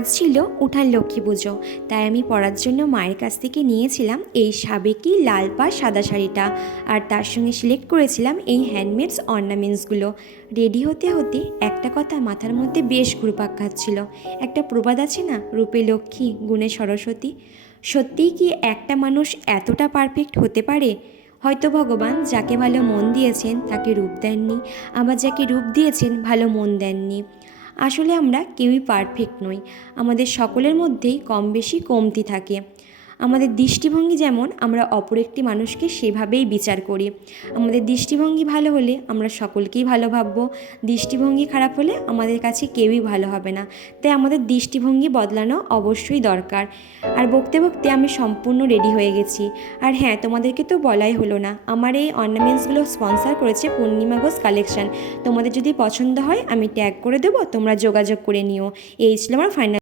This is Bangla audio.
আজ ছিল উঠান লক্ষ্মী পুজো, তাই আমি পরার জন্য মায়ের কাছ থেকে নিয়েছিলাম এই সাবেকি লাল পাড় সাদা শাড়িটা, আর তার সঙ্গে সিলেক্ট করেছিলাম এই হ্যান্ডমেডস অর্নামেন্টসগুলো। রেডি হতে হতে একটা কথা মাথার মধ্যে বেশ ঘুরপাক খাচ্ছিল। একটা প্রবাদ আছে না, রূপে লক্ষ্মী গুণে সরস্বতী। সত্যিই কি একটা মানুষ এতটা পারফেক্ট হতে পারে? হয়তো ভগবান যাকে ভালো মন দিয়েছেন তাকে রূপ দেননি, আবার যাকে রূপ দিয়েছেন ভালো মন দেননি। আসলে আমরা কেউই পারফেক্ট নই, আমাদের সকলের মধ্যেই কম বেশি কমতি থাকে। আমাদের দৃষ্টিভঙ্গি যেমন, আমরা অপর একটি মানুষকে সেভাবেই বিচার করি। আমাদের দৃষ্টিভঙ্গি ভালো হলে আমরা সকলকেই ভালো ভাববো, দৃষ্টিভঙ্গি খারাপ হলে আমাদের কাছে কেউই ভালো হবে না। তাই আমাদের দৃষ্টিভঙ্গি বদলানো অবশ্যই দরকার। আর বকতে বকতে আমি সম্পূর্ণ রেডি হয়ে গেছি। আর হ্যাঁ, তোমাদেরকে তো বলাই হলো না, আমার এই অর্নামেন্টসগুলো স্পন্সর করেছে পূর্ণিমা ঘোষ কালেকশন। তোমাদের যদি পছন্দ হয় আমি ট্যাগ করে দেবো, তোমরা যোগাযোগ করে নিও। এই ছিল আমার ফাইনাল।